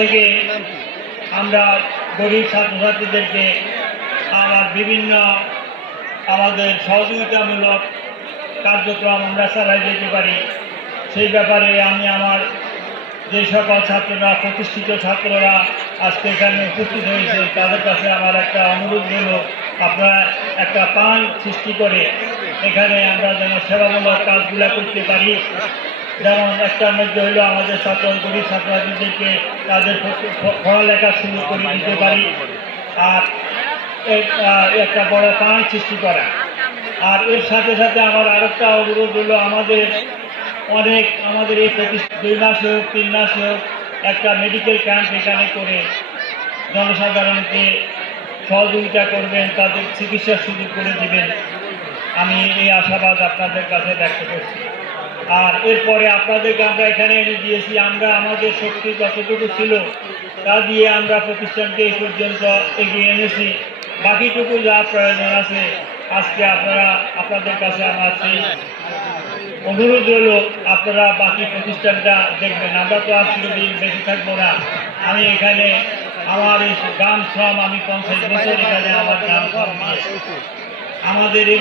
থেকে আমরা গরিব ছাত্রছাত্রীদেরকে বিভিন্ন আমাদের সহযোগিতামূলক কার্যক্রম আমরা চালাই যেতে পারি, সেই ব্যাপারে আমি আমার যে সকল ছাত্ররা প্রতিষ্ঠিত ছাত্ররা আজকে এখানে উপস্থিত হয়েছে তাদের কাছে আমার একটা অনুরোধ হলো, আপনারা একটা পান সৃষ্টি করে এখানে আমরা যেন সেবামূলক কাজগুলো করতে পারি। যেমন একটার মধ্যে হলো আমাদের গরিব ছাত্রছাত্রীদেরকে তাদের পড়ালেখা শুরু করে দিতে পারি, আর একটা বড় পান সৃষ্টি করা। আর এর সাথে সাথে আমার আরেকটা অনুরোধ হলো, আমাদের এই 2 মাস হোক 3 মাস হোক একটা মেডিকেল ক্যাম্প এখানে করে জনসাধারণকে সহযোগিতা করবেন, তাদের চিকিৎসার সুযোগ করে দেবেন। আমি এই আশাবাদ আপনাদের কাছে ব্যক্ত করছি। আর এরপরে আপনাদেরকে আমরা এখানে এনে দিয়েছি, আমরা আমাদের শক্তি যতটুকু ছিল তা দিয়ে আমরা প্রতিষ্ঠানকে এই পর্যন্ত এগিয়ে এনেছি। বাকিটুকু যা প্রয়োজন আছে আজকে আপনাদের কাছে আমার সেই অনুরোধ হলো, আপনারা বাকি প্রতিষ্ঠানটা দেখবেন। আমরা তো আর চিরদিন বেশি থাকবো না। আমি এখানে আমার এই গ্রাম শ্রম, আমি 50 বছর এখানে আমার গ্রাম শ্রম আমাদের এই